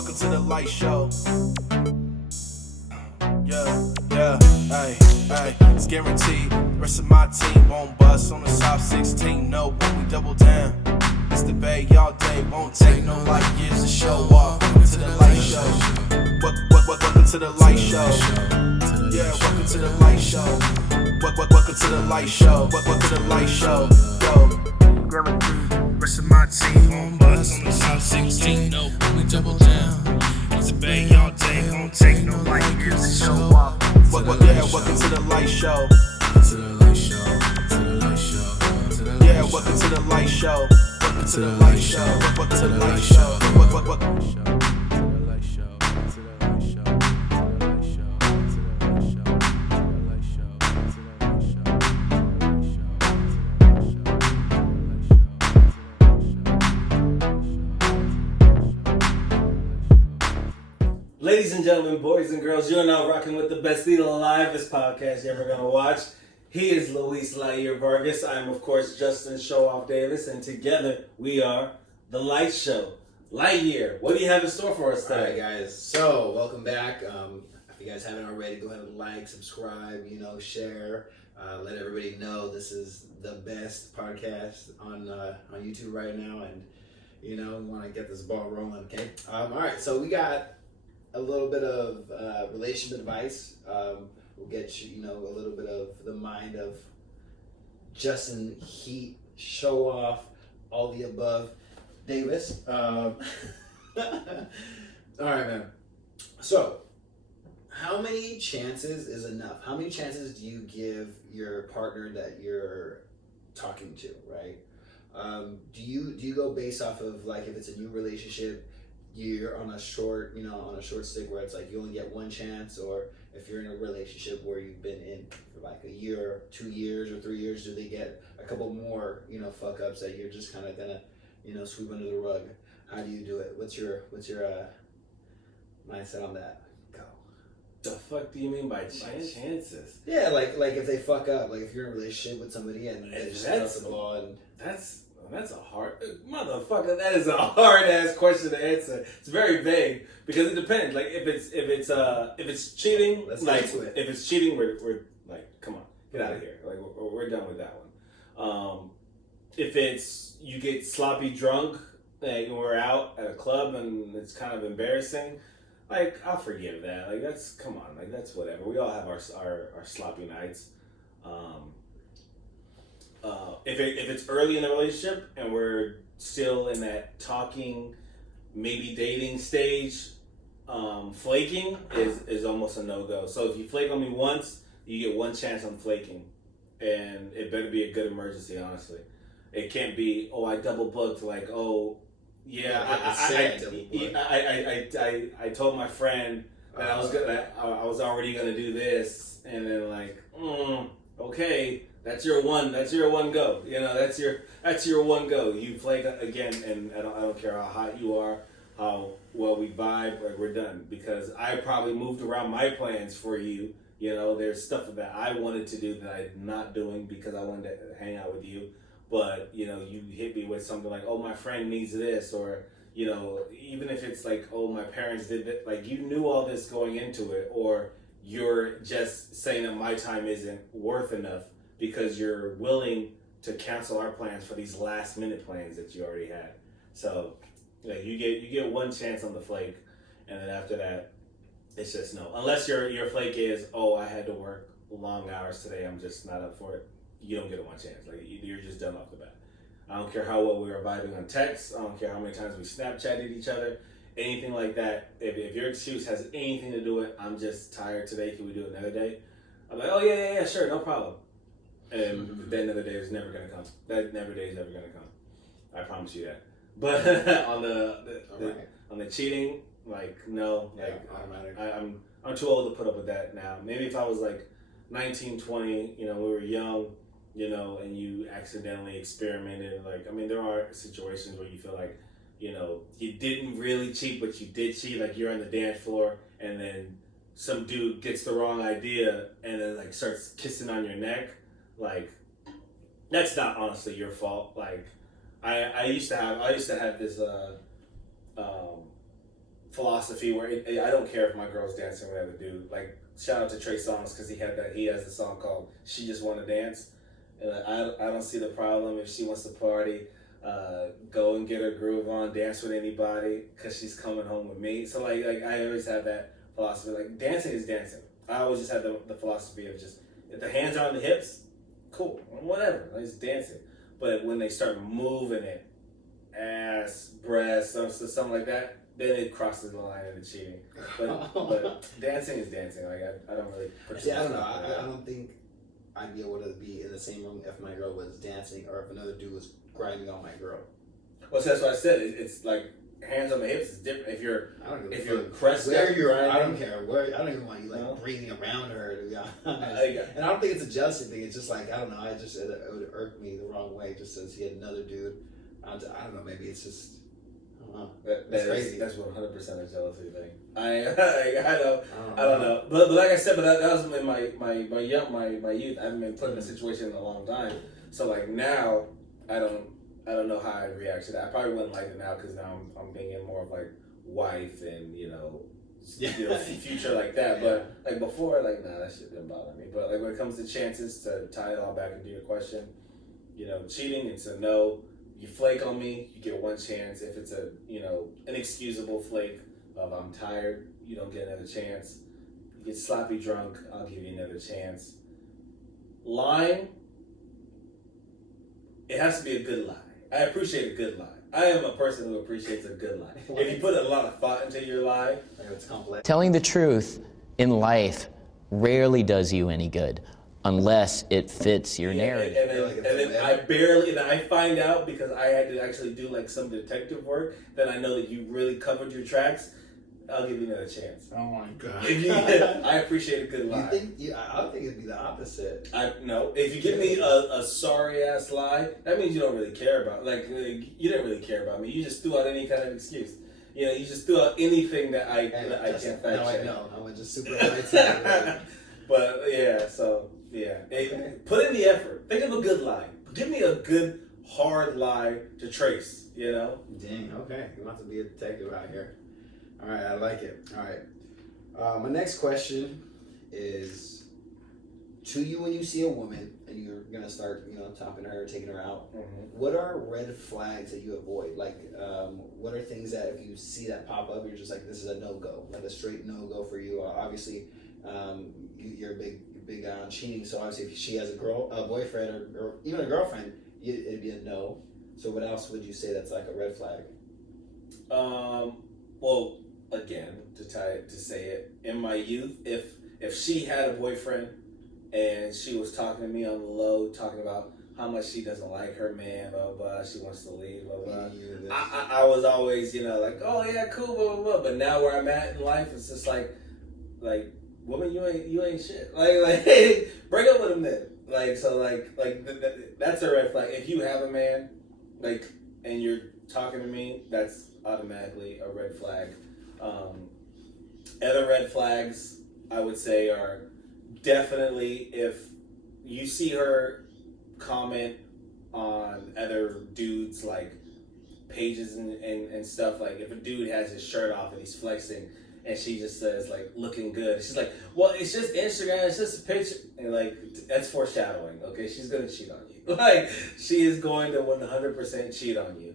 welcome to the Light Show. Yeah, hey, it's guaranteed. The rest of my team won't bust on the South 16. No, when we double down, it's the Bay all day. Won't take no light years to show off. Welcome to the Light Show. Welcome to the Light Show. Yeah, welcome to the Light Show. Welcome to the Light Show. Welcome to the Light Show. Yo, guaranteed. The rest of my team won't bust on the South 16. No, when we double down, it's the Bay all day. Won't take no light years to show off. Yeah, welcome to the Light Show. To the Light Show. To the Light Show. Yeah, welcome to the Light Show. Welcome to the Light Show. Welcome to the Light Show. Welcome to the Light Show. Ladies and gentlemen, boys and girls, you're now rocking with the best needle alive, this podcast you're ever going to watch. He is Luis Lightyear Vargas. I'm, of course, Justin Show-Off Davis, and together we are the Light Show. Lightyear, what do you have in store for us today? All right, guys. So, welcome back. If you guys haven't already, go ahead and like, subscribe, share. Let everybody know this is the best podcast on YouTube right now, and we want to get this ball rolling. Okay. All right. So we got a little bit of relationship advice. We'll get you, a little bit of the mind of Justin Heat, show off, all the above, Davis. All right, man. So, how many chances is enough? How many chances do you give your partner that you're talking to, right? Do you go based off of, like, if it's a new relationship, you're on a short stick where it's like you only get one chance, or if you're in a relationship where you've been in for like a year, 2 years, or 3 years, do they get a couple more, fuck ups that you're just kind of gonna, sweep under the rug? How do you do it? What's your mindset on that? Go. The fuck do you mean by chances? Yeah, like if they fuck up, like if you're in a relationship with somebody and they just drop the ball, and that's a hard motherfucker. That is a hard ass question to answer. It's very vague because it depends. Like if it's cheating, let's like get to it. If it's cheating, we're like, come on, get out of here. Like we're done with that one. If it's you get sloppy drunk and we're out at a club and it's kind of embarrassing, like I'll forgive that. Like that's whatever. We all have our sloppy nights. If it's early in the relationship and we're still in that talking, maybe dating stage, flaking is almost a no-go. So if you flake on me once, you get one chance on flaking, and it better be a good emergency. Honestly, it can't be I double booked. Like I told my friend that I was already gonna do this, and then like okay. That's your one go. That's your one go. You flake again, and I don't care how hot you are, how well we vibe. Like we're done because I probably moved around my plans for you. There's stuff that I wanted to do that I'm not doing because I wanted to hang out with you. But you hit me with something like, my friend needs this, or even if it's like, my parents did that. Like you knew all this going into it, or you're just saying that my time isn't worth enough because you're willing to cancel our plans for these last minute plans that you already had. So, you get one chance on the flake, and then after that, it's just no. Unless your flake is, I had to work long hours today, I'm just not up for it. You don't get a one chance. Like you're just done off the bat. I don't care how well we were vibing on text. I don't care how many times we Snapchatted each other. Anything like that. If your excuse has anything to do with, I'm just tired today, can we do it another day? I'm like, yeah, sure, no problem. And that another day is never gonna come. That never day is never gonna come. I promise you that. But on the cheating, like no, like I'm too old to put up with that now. Maybe if I was like 19, 20, we were young, and you accidentally experimented. Like there are situations where you feel like, you didn't really cheat, but you did cheat. Like you're on the dance floor, and then some dude gets the wrong idea, and then like starts kissing on your neck. Like, that's not honestly your fault. Like, I used to have this philosophy where I don't care if my girl's dancing with another dude. Like, shout out to Trey Songz because he has a song called "She Just Wanna Dance," and I don't see the problem if she wants to party. Go and get her groove on, dance with anybody because she's coming home with me. So like I always have that philosophy. Like, dancing is dancing. I always just have the philosophy of just, if the hands are on the hips, cool, whatever, like, it's dancing. But when they start moving it, ass, breasts, something like that, then it crosses the line into cheating. But dancing is dancing. Like, I don't really. See, I don't know. I don't think I'd be able to be in the same room if my girl was dancing or if another dude was grinding on my girl. Well, so that's what I said. It's like hands on the hips is different. If you're pressed where you're, grinding, I don't care. Where, I don't even want you like breathing around her. To be honest. And I don't think it's a jealousy thing. It's just like, I don't know. It would irk me the wrong way just as he had another dude. I don't know. Maybe it's just. I don't know. That's crazy. That's 100% a jealousy thing. I don't know. But like I said, that was in my youth. I haven't been put in a situation in a long time. So like now, I don't know how I'd react to that. I probably wouldn't like it now because now I'm being in more of like wife and future like that. Yeah. But like before, like, nah, that shit didn't bother me. But like when it comes to chances, to tie it all back into your question, cheating, it's a no. You flake on me, you get one chance. If it's a inexcusable flake of I'm tired, you don't get another chance. You get sloppy drunk, I'll give you another chance. Lying, it has to be a good lie. I appreciate a good lie. I am a person who appreciates a good lie. If you put a lot of thought into your lie, it's complex. Telling the truth in life rarely does you any good unless it fits your narrative. And then I find out because I had to actually do like some detective work, then I know that you really covered your tracks. I'll give you another chance. Oh my God. I appreciate a good lie. I would think it'd be the opposite. No. If you give me a sorry ass lie, that means you don't really care about. Like you didn't really care about me. You just threw out any kind of excuse. You just threw out anything that I can't fact check. I know. I'm just super excited. But yeah, so yeah. Okay. Put in the effort. Think of a good lie. Give me a good hard lie to trace. Dang. Okay. You want to be a detective out here. All right, I like it. All right. My next question is, to you when you see a woman and you're going to start, topping her, taking her out, what are red flags that you avoid? Like, what are things that if you see that pop up, you're just like, this is a no-go, like a straight no-go for you? Obviously, you're a big guy on cheating, so obviously if she has a boyfriend or even a girlfriend, it'd be a no. So what else would you say that's like a red flag? Well, again, to say it, in my youth, if she had a boyfriend and she was talking to me on the low, talking about how much she doesn't like her man, blah, blah, she wants to leave, blah, blah. I was always, like, oh yeah, cool, blah, blah, blah. But now where I'm at in life, it's just like, woman, you ain't shit. Like, break up with him then. That's a red flag. If you have a man, and you're talking to me, that's automatically a red flag. Other red flags, I would say, are definitely if you see her comment on other dudes pages and stuff. Like if a dude has his shirt off and he's flexing and she just says looking good, she's like, well, it's just Instagram, it's just a picture, and that's foreshadowing. Okay, she's gonna cheat on you. She is going to 100% cheat on you.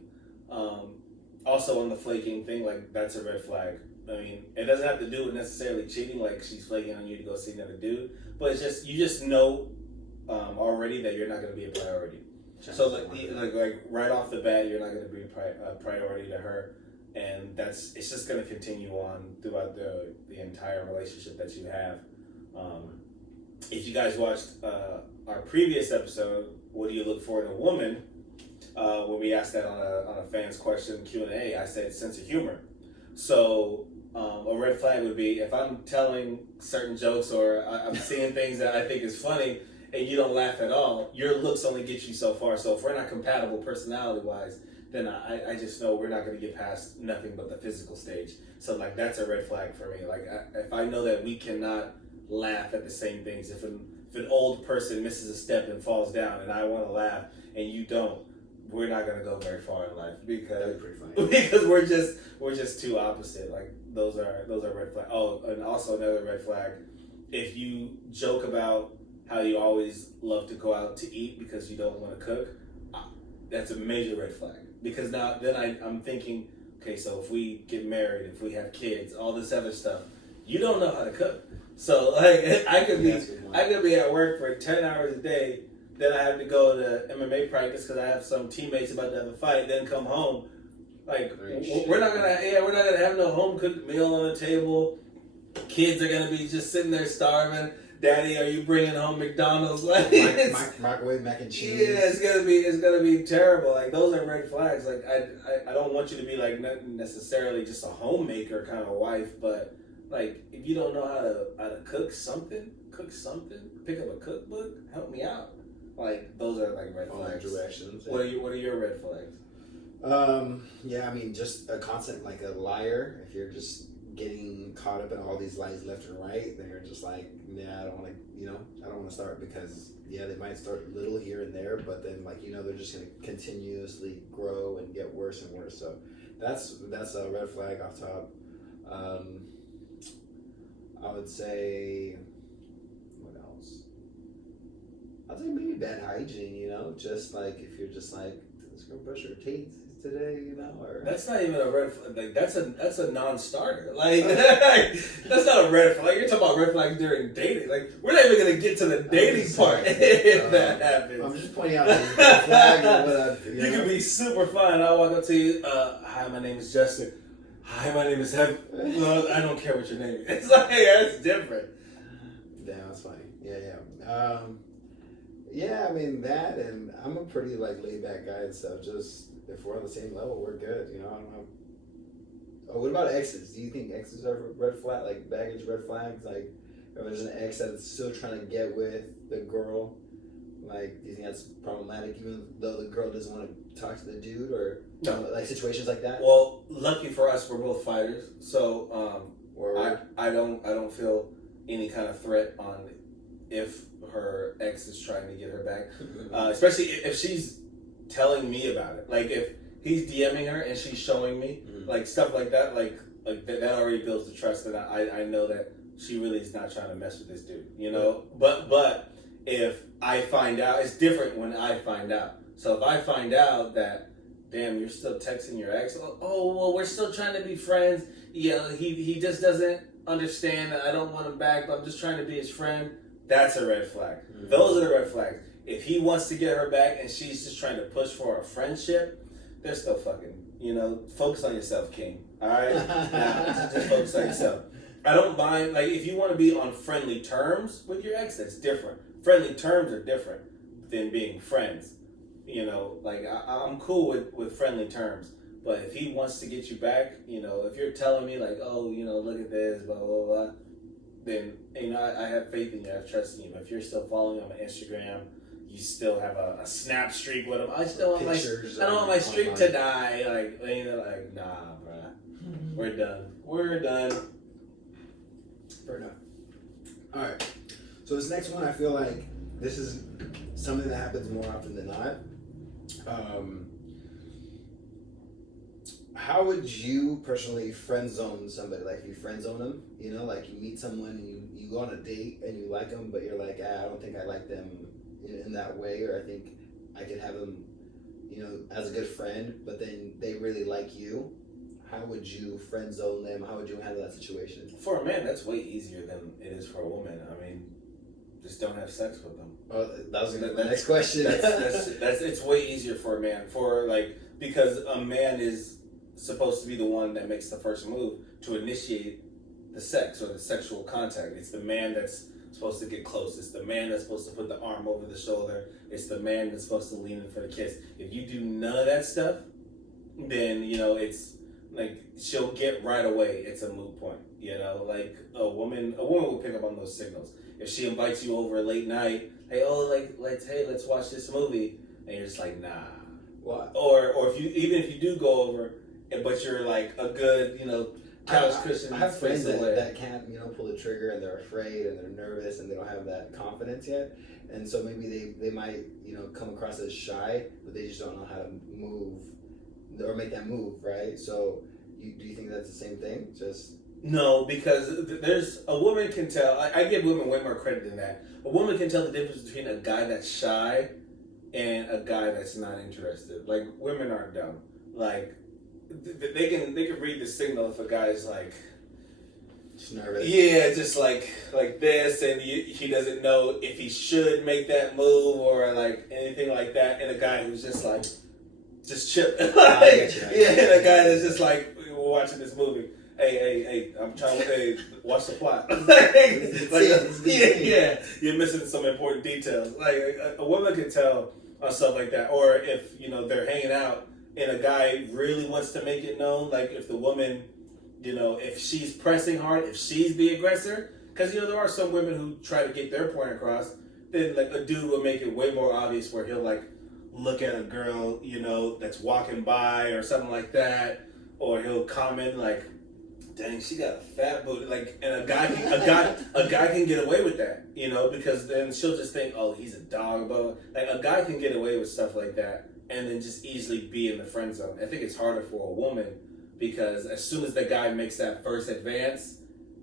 Also on the flaking thing, that's a red flag. I mean, it doesn't have to do with necessarily cheating, she's flaking on you to go see another dude, but it's just, you just know already that you're not going to be a priority. So right off the bat, you're not going to be a priority to her, and it's just going to continue on throughout the entire relationship that you have. If you guys watched our previous episode, what do you look for in a woman? When we asked that on a fan's question Q&A, I said sense of humor. So a red flag would be if I'm telling certain jokes or I'm seeing things that I think is funny and you don't laugh at all, your looks only get you so far. So if we're not compatible personality-wise, then I just know we're not going to get past nothing but the physical stage. So that's a red flag for me. If I know that we cannot laugh at the same things, if an old person misses a step and falls down and I want to laugh and you don't, we're not gonna go very far in life That'd because be pretty funny. because we're just too opposite. Like those are red flags. Oh, and also another red flag, if you joke about how you always love to go out to eat because you don't want to cook, that's a major red flag. Because now then I'm thinking, okay, so if we get married, if we have kids, all this other stuff, you don't know how to cook. So like I could be at work for 10 hours a day, then I have to go to MMA practice because I have some teammates about to have a fight, then come home. Like we're not gonna have no home cooked meal on the table. Kids are gonna be just sitting there starving. Daddy, are you bringing home McDonald's? Like microwave mac and cheese. Yeah, it's gonna be terrible. Like those are red flags. Like I don't want you to be like not necessarily just a homemaker kind of wife, but like if you don't know how to cook something, pick up a cookbook, help me out. Like those are like red flags. Directions. What are your red flags? Yeah, I mean, just a constant like a liar. If you're just getting caught up in all these lies left and right, then you're just like, I don't want to start because they might start little here and there, but then like they're just going to continuously grow and get worse and worse. So that's a red flag off top. I would say, what else? I'd say maybe bad hygiene. Just like if you're just like, let's go brush your teeth today, or that's not even a red flag. Like that's a non-starter. Like that's not a red flag. You're talking about red flags during dating. Like we're not even gonna get to the dating part if that happens. I'm just pointing out the red flag or what you can be super fun. I'll walk up to you. Hi, my name is Justin. Hi, my name is Heaven. Well, I don't care what your name is. It's like that's different. Damn, that's funny. Yeah. I mean that, and I'm a pretty like laid back guy and stuff. Just if we're on the same level, we're good. I don't know. Oh, what about exes? Do you think exes are red flag, like baggage red flags? Like, if there's an ex that's still trying to get with the girl, like, do you think that's problematic, even though the girl doesn't want to talk to the dude, or like situations like that? Well, lucky for us, we're both fighters, so I don't feel any kind of threat on if her ex is trying to get her back, especially if she's telling me about it. Like if he's DMing her and she's showing me like stuff like that, like that already builds the trust that I know that she really is not trying to mess with this dude, But if I find out, it's different when I find out. So if I find out that, damn, you're still texting your ex, oh well, we're still trying to be friends. He just doesn't understand. I don't want him back, but I'm just trying to be his friend. That's a red flag. Those are the red flags. If he wants to get her back and she's just trying to push for a friendship, they're still fucking. Focus on yourself, King. All right, just focus on yourself. I don't mind. Like if you want to be on friendly terms with your ex, that's different. Friendly terms are different than being friends. Like I'm cool with friendly terms. But if he wants to get you back, if you're telling me like, oh, look at this, blah blah blah, then I have faith in you. I have trust in you. But if you're still following him on Instagram, you still have a snap streak with him. I still want I don't want my streak to die. Like nah, bruh. We're done. Fair enough. All right. So this next one, I feel like this is something that happens more often than not. How would you personally friend zone somebody? Like if you friend zone them, like you meet someone and you go on a date and you like them, but you're like, I don't think I like them in that way, or I think I could have them, as a good friend, but then they really like you. How would you friend zone them? How would you handle that situation? For a man, that's way easier than it is for a woman. I mean, just don't have sex with them. Oh, that was the next question. That's it's way easier for a man. Because a man is supposed to be the one that makes the first move to initiate the sex or the sexual contact. It's the man that's supposed to get close. It's the man that's supposed to put the arm over the shoulder. It's the man that's supposed to lean in for the kiss. If you do none of that stuff, then it's like she'll get right away. It's a moot point. Like a woman will pick up on those signals. If she invites you over late night, let's watch this movie, and you're just like, nah. What? Or if you do go over, but you're like a good couch cushion. I have friends face away. that can't, pull the trigger, and they're afraid and they're nervous and they don't have that confidence yet. And so maybe they might, come across as shy, but they just don't know how to move or make that move, right? So do you think that's the same thing? Just No, because there's a woman can tell. I give women way more credit than that. A woman can tell the difference between a guy that's shy and a guy that's not interested. Like, women aren't dumb. Like, they can read the signal if a guy's like, just nervous. yeah, just like this, and he doesn't know if he should make that move or like anything like that. And a guy who's just like, just chill. And a guy that's just like, we're watching this movie. Hey, I'm trying to watch the plot. Yeah, you're missing some important details. Like a woman can tell on stuff like that, or if they're hanging out and a guy really wants to make it known. Like if the woman, if she's pressing hard, if she's the aggressor, because there are some women who try to get their point across. Then like a dude will make it way more obvious where he'll like look at a girl, that's walking by or something like that, or he'll comment like, dang, she got a fat booty. Like, and a guy can get away with that, because then she'll just think, oh, he's a dog. But like, a guy can get away with stuff like that, and then just easily be in the friend zone. I think it's harder for a woman because as soon as the guy makes that first advance,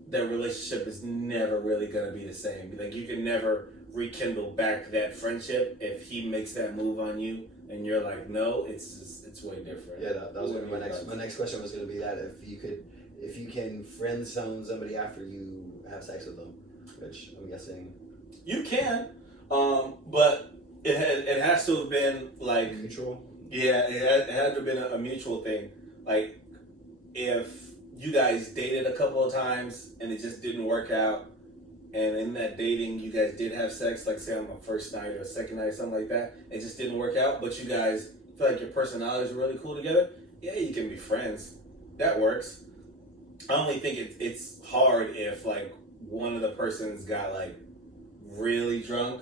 their relationship is never really gonna be the same. Like, you can never rekindle back that friendship if he makes that move on you, and you're like, no, it's way different. Yeah, that was gonna be my next question was gonna be that if you can friend zone somebody after you have sex with them, which I'm guessing you can, but it has to have been like mutual. Yeah, it had to have been a mutual thing. Like if you guys dated a couple of times and it just didn't work out, and in that dating you guys did have sex, like say on the first night or second night, something like that, it just didn't work out, but you guys feel like your personalities are really cool together. Yeah, you can be friends. That works. I only think it's hard if like one of the persons got like really drunk,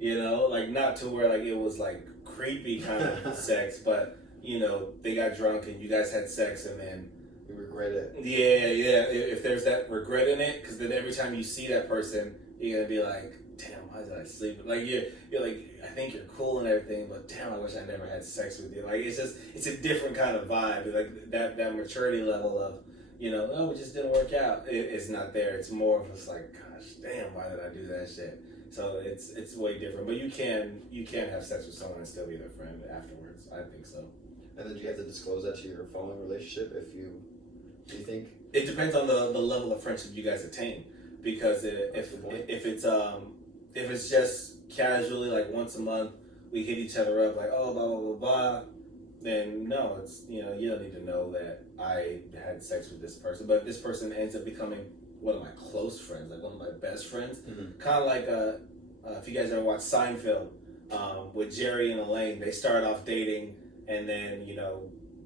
like not to where like it was like creepy kind of sex, but they got drunk and you guys had sex and then you regret it. Yeah. If there's that regret in it, because then every time you see that person, you're gonna be like, damn, why did I sleep? Like you're like, I think you're cool and everything, but damn, I wish I never had sex with you. Like it's a different kind of vibe. Like that maturity level of, no, it just didn't work out. It's not there. It's more of just like, gosh, damn, why did I do that shit? So it's way different. But you can have sex with someone and still be their friend afterwards. I think so. And then you have to disclose that to your following relationship do you think? It depends on the level of friendship you guys attain. Because if it's just casually like once a month we hit each other up like, oh, blah blah blah blah, then no, it's you don't need to know that I had sex with this person. But if this person ends up becoming one of my close friends, like one of my best friends, kind of like if you guys ever watch Seinfeld, with Jerry and Elaine, they start off dating and then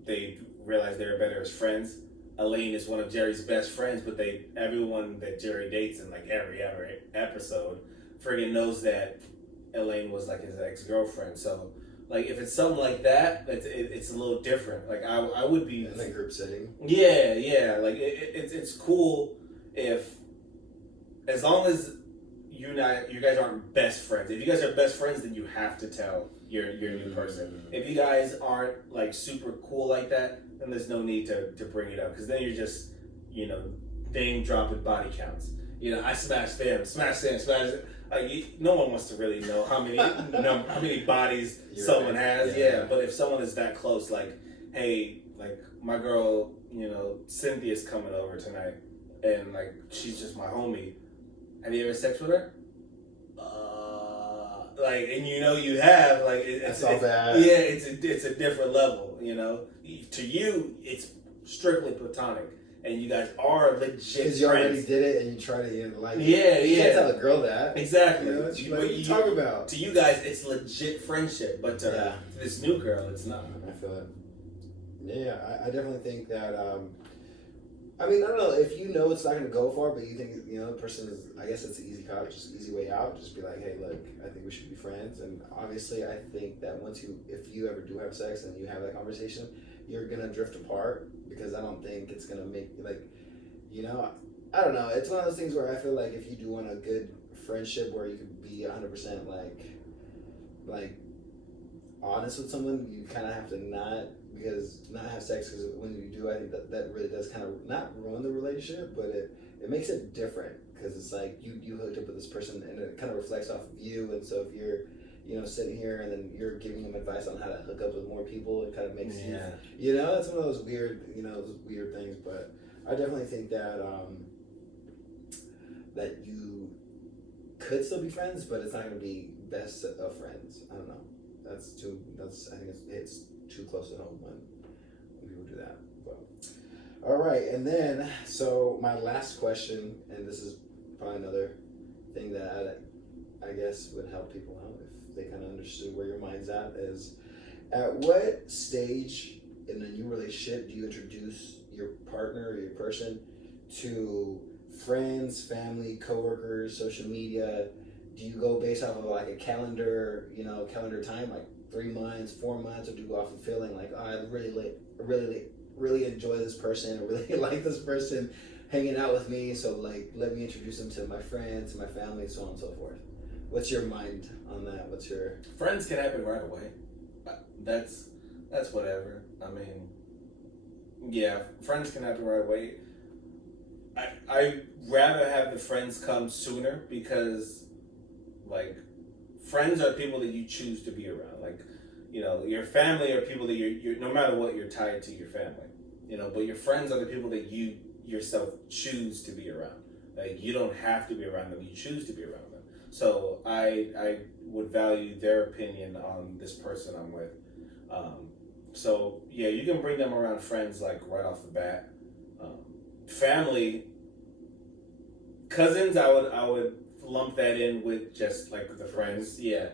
they realize they're better as friends. Elaine is one of Jerry's best friends, but everyone that Jerry dates in like every episode friggin' knows that Elaine was like his ex-girlfriend. So like if it's something like that, it's a little different. Like I would be in a group setting. Yeah. Like it's cool if, as long as you guys aren't best friends. If you guys are best friends, then you have to tell your new person. If you guys aren't like super cool like that, then there's no need to bring it up, because then you're just name dropping body counts. I smashed them, smash them, smash them. Like no one wants to really know how many bodies someone has. Yeah, but if someone is that close, like, hey, like my girl, Cynthia's coming over tonight, and like she's just my homie. Have you ever sex with her? And you have, like, it's all bad. Yeah, it's a different level. To you, it's strictly platonic, and you guys are legit friends. Because you already did it, and you try to you can't tell a girl that. Exactly. What you talk about? To you guys, it's legit friendship, but to this new girl, it's not. I feel it. Yeah, I definitely think that. I don't know, if it's not going to go far, but you think, the person is, I guess it's an easy cop, just easy way out. Just be like, hey, look, I think we should be friends. And obviously, I think that if you ever do have sex and you have that conversation, you're going to drift apart, because I don't think it's going to make, like, You know, I don't know. It's one of those things where I feel like if you do want a good friendship where you can be 100% like honest with someone, you kind of have to not have sex, because when you do, I think that really does kind of not ruin the relationship, but it makes it different, because it's like you hooked up with this person and it kind of reflects off of you. And so if you're sitting here and then you're giving them advice on how to hook up with more people, it kind of makes you know, it's one of those weird things. But I definitely think that that you could still be friends, but it's not going to be best of friends. I don't know. I think it's too close to home when people do that. But, all right, and then so my last question, and this is probably another thing that I guess would help people out if they kind of understood where your mind's at, is at what stage in a new relationship do you introduce your partner or your person to friends, family, coworkers, social media? Do you go based off of like a calendar time, like 3 months, 4 months, or do you go off of feeling like, oh, I really enjoy this person, or really like this person hanging out with me, so like let me introduce them to my friends, to my family, so on and so forth? What's your mind on that? What's your friends can happen right away. That's whatever. I mean, yeah, friends can happen right away. I rather have the friends come sooner, because like friends are people that you choose to be around. Like, you know, your family are people that you're no matter what, you're tied to your family. You know, but your friends are the people that you yourself choose to be around. Like, you don't have to be around them, you choose to be around them. So I would value their opinion on this person I'm with. So yeah, you can bring them around friends like right off the bat. Family, cousins, I would lump that in with just like the friends. Yeah.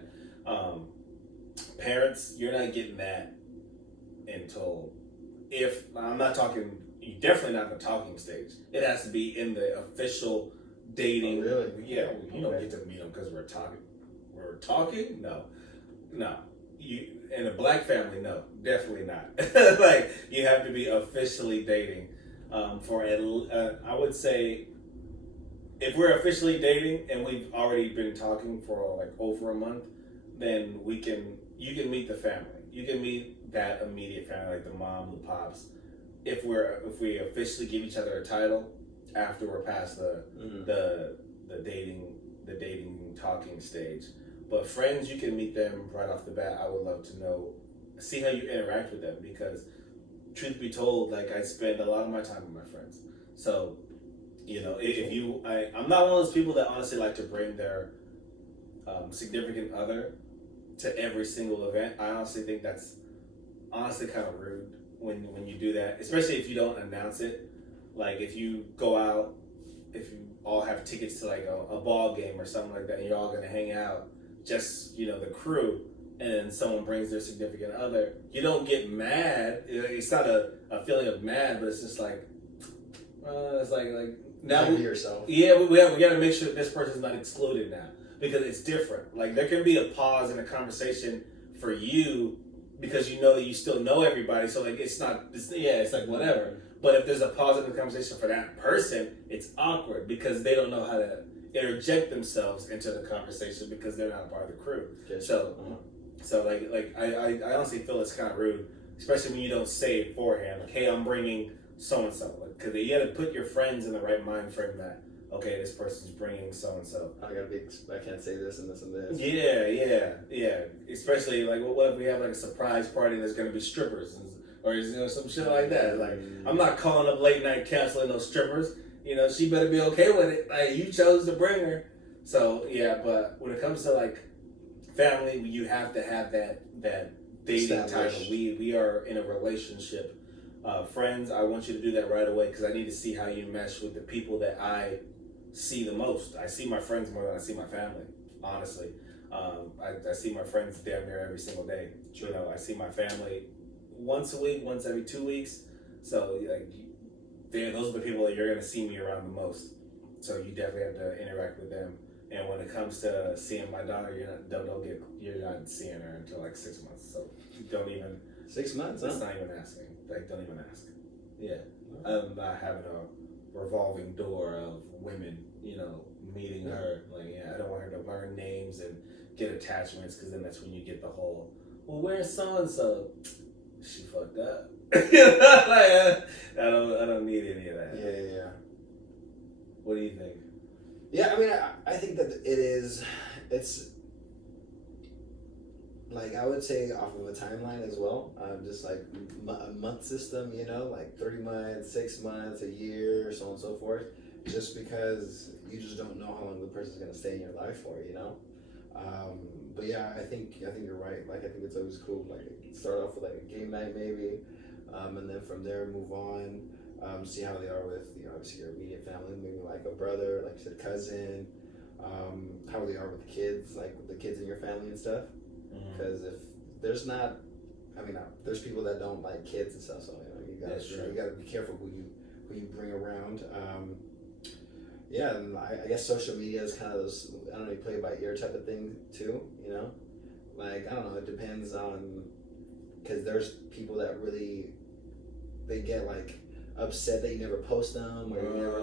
Parents, you're not getting that until, if I'm not talking, you're definitely not in the talking stage. It has to be in the official dating. Oh, really? Yeah, you don't get to meet them because we're talking. We're talking? No. You in a black family, no, definitely not. Like, you have to be officially dating. I would say, if we're officially dating and we've already been talking for like over a month, then you can meet the family. You can meet that immediate family, like the mom, the pops. If we officially give each other a title after we're past the dating talking stage. But friends, you can meet them right off the bat. I would love to see how you interact with them, because truth be told, like, I spend a lot of my time with my friends. So, you know, I'm not one of those people that honestly like to bring their significant other to every single event. I honestly think that's honestly kind of rude when you do that, especially if you don't announce it. Like, if you go out, if you all have tickets to like a ball game or something like that, and you're all gonna hang out, just, you know, the crew, and then someone brings their significant other, you don't get mad. It's not a feeling of mad, but it's just like, it's like now be yourself. Yeah, we got to make sure that this person's not excluded now, because it's different. Like, there can be a pause in a conversation for you, because you know that you still know everybody. So like, it's like whatever. But if there's a pause in the conversation for that person, it's awkward, because they don't know how to interject themselves into the conversation, because they're not a part of the crew. So like I honestly feel it's kind of rude, especially when you don't say beforehand, like, hey, I'm bringing so and so, because you got to put your friends in the right mind frame that, okay, this person's bringing so and so. I can't say this and this and this. Yeah. Especially like, what if we have like a surprise party and there's gonna be strippers, or some shit like that? Like, I'm not calling up late night canceling those strippers. You know, she better be okay with it. Like, you chose to bring her. So yeah, but when it comes to like family, you have to have that dating title. We are in a relationship. Friends, I want you to do that right away, because I need to see how you mesh with the people that I see the most. I see my friends more than I see my family, honestly. I see my friends damn near every single day. You know, I see my family once a week, once every 2 weeks. So like, those are the people that you're gonna see me around the most. So you definitely have to interact with them. And when it comes to seeing my daughter, you're not seeing her until like 6 months. So don't even. 6 months. That's not even asking. Like, don't even ask. Yeah, I'm not having a revolving door of women, you know, meeting her. Like, yeah, I don't want her to learn names and get attachments, because then that's when you get the whole, well, where's so and so? She fucked up. I don't need any of that. Yeah. What do you think? Yeah, I mean, I think that it's like, I would say off of a timeline as well, just like a month system, you know, like 3 months, 6 months, a year, so on and so forth, just because you just don't know how long the person's gonna stay in your life for, you know. But yeah, I think you're right. Like, I think it's always cool. Like, start off with like a game night maybe, and then from there move on. See how they are with, you know, obviously your immediate family, maybe like a brother, like you said, cousin. How they are with the kids, like with the kids in your family and stuff. Because if there's not, I mean, there's people that don't like kids and stuff. So you gotta be careful who you bring around. Yeah, and I guess social media is kind of those, I don't know, you play it by ear type of thing too, you know? Like, I don't know, it depends on, because there's people that really, they get like upset that you never post them, or you never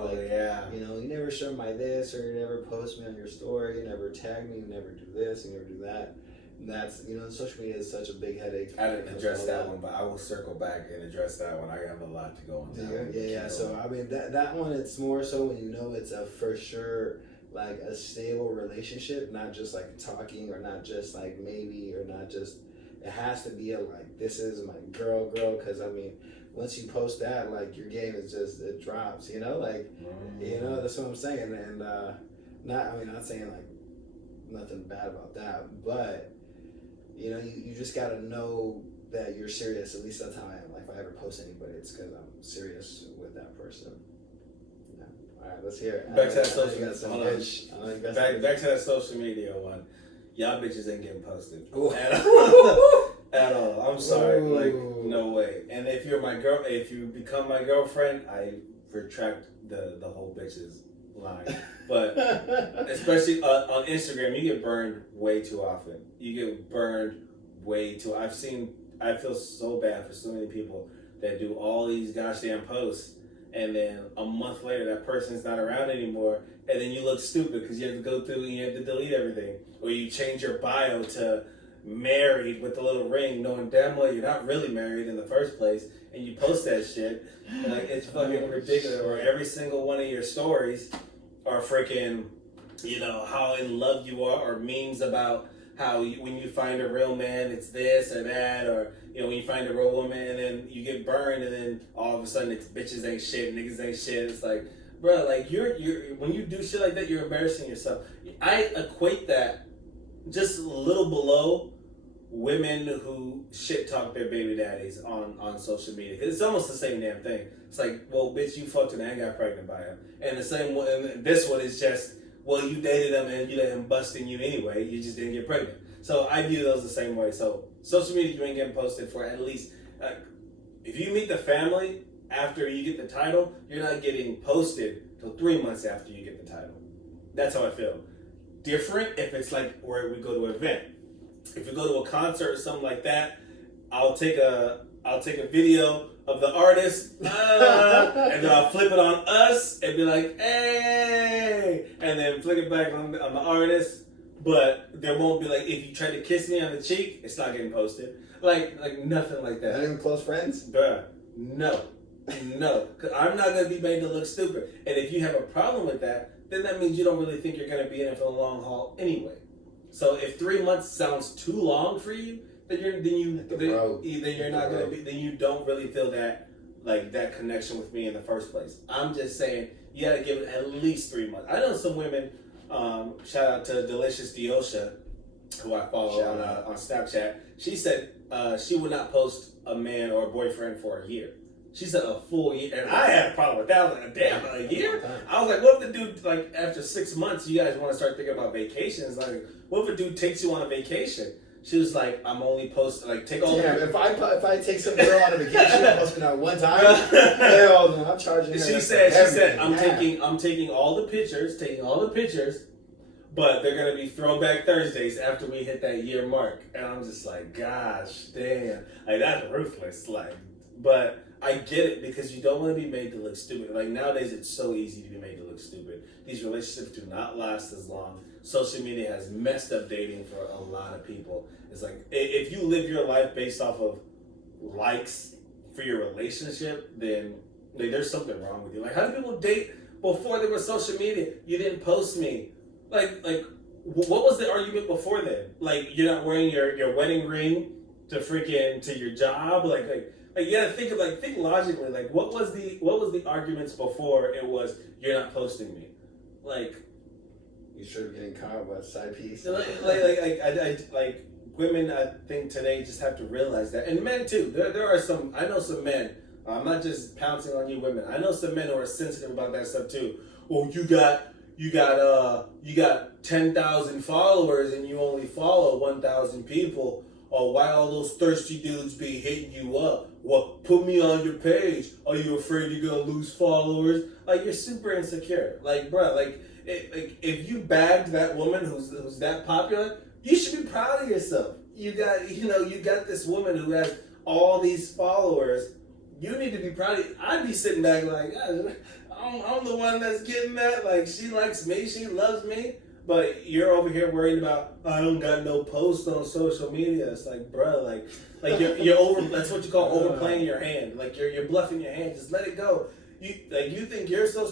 you know, you never show my this, or you never post me on your story, you never tag me, you never do this, you never do that. And that's, you know, social media is such a big headache. I didn't address that one, but I will circle back and address that one. I have a lot to go on that. Yeah. So I mean, that one, it's more so when you know it's a for sure, like a stable relationship, not just like talking, or not just like maybe, or not just, it has to be a like, this is my girl, because I mean, once you post that, like, your game is just, it drops, you know, like, you know, that's what I'm saying. And not saying like nothing bad about that, but you know, you just gotta know that you're serious. At least that's how I am. Like, if I ever post anybody, it's because I'm serious with that person. Yeah. All right, let's hear it. Back to that social media. Back to that social media one. Y'all bitches ain't getting posted at all. I'm sorry. Ooh. Like, no way. And if you're my girl, if you become my girlfriend, I retract the whole bitches line. But especially on Instagram, you get burned way too often. You get burned way too. I feel so bad for so many people that do all these gosh damn posts, and then a month later that person's not around anymore, and then you look stupid because you have to go through and you have to delete everything, or you change your bio to married with the little ring, knowing damn well you're not really married in the first place, and you post that shit. Like, it's fucking ridiculous. Or every single one of your stories are freaking, you know, how in love you are, or memes about how when you find a real man, it's this or that, or, you know, when you find a real woman and then you get burned, and then all of a sudden it's bitches ain't shit, niggas ain't shit. It's like, bro, like, you're when you do shit like that, you're embarrassing yourself. I equate that just a little below women who shit talk their baby daddies on social media. Cause it's almost the same damn thing. It's like, well, bitch, you fucked him and got pregnant by him. And the same one, and this one is just, well, you dated him and you let him bust in you anyway. You just didn't get pregnant. So I view those the same way. So social media, you ain't getting posted for at least, if you meet the family after you get the title, you're not getting posted till 3 months after you get the title. That's how I feel. Different if it's like where we go to an event. If you go to a concert or something like that, I'll take a video of the artist, and then I'll flip it on us and be like, hey, and then flick it back on the artist. But there won't be like, if you try to kiss me on the cheek, it's not getting posted. Like nothing like that. Not even close friends? Bruh, no. Because I'm not going to be made to look stupid. And if you have a problem with that, then that means you don't really think you're going to be in it for the long haul anyway. So if 3 months sounds too long for you, then you don't really feel that connection with me in the first place. I'm just saying you got to give it at least 3 months. I know some women. Shout out to Delicious Diosha, who I follow on Snapchat. She said she would not post a man or a boyfriend for a year. She said a full year, and I had a problem with that. I was like, damn, a year? I was like, what if the dude, like, after 6 months, you guys want to start thinking about vacations? Like, what if a dude takes you on a vacation? She was like, I'm only posting, like, take all the... If I take some girl on a vacation, I'm posting out one time, hell no, I'm charging her. She said, I'm taking all the pictures, but they're going to be throwback Thursdays after we hit that year mark. And I'm just like, gosh, damn. Like, that's ruthless. Like, but I get it because you don't want to be made to look stupid. Like nowadays, it's so easy to be made to look stupid. These relationships do not last as long. Social media has messed up dating for a lot of people. It's like if you live your life based off of likes for your relationship, then like, there's something wrong with you. Like how do people date before there was social media? You didn't post me. Like what was the argument before then? Like you're not wearing your wedding ring to your job. Yeah, think logically. Like what was the arguments before it was you're not posting me? Like You sure of getting caught with side piece? like women, I think today just have to realize that, and men too. There are some. I know some men. I'm not just pouncing on you, women. I know some men who are sensitive about that stuff too. Oh, you got 10,000 followers and you only follow 1,000 people. Oh, why all those thirsty dudes be hitting you up? Well, put me on your page. Are you afraid you're gonna lose followers? Like you're super insecure. Like, bro, if you bagged that woman who's that popular, you should be proud of yourself. You got this woman who has all these followers. You need to be proud of you. I'd be sitting back like, I'm the one that's getting that. Like, she likes me, she loves me. But you're over here worried about, I don't got no posts on social media. It's like, bro, like you're over. That's what you call overplaying your hand. Like you're bluffing your hand. Just let it go. You think you're so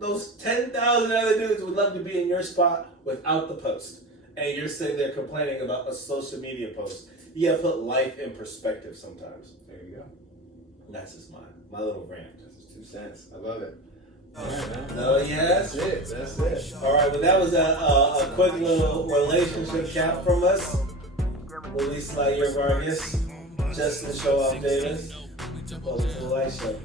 those 10,000 other dudes would love to be in your spot without the post, and you're sitting there complaining about a social media post. You gotta put life in perspective sometimes. There you go. And that's just my little rant. That's 2 cents. I love it. Oh yes, That's it. All right, well that was a quick little relationship cap from us. Luis Slayer Vargas, Justin Show Off Davis. Welcome to the LightShow.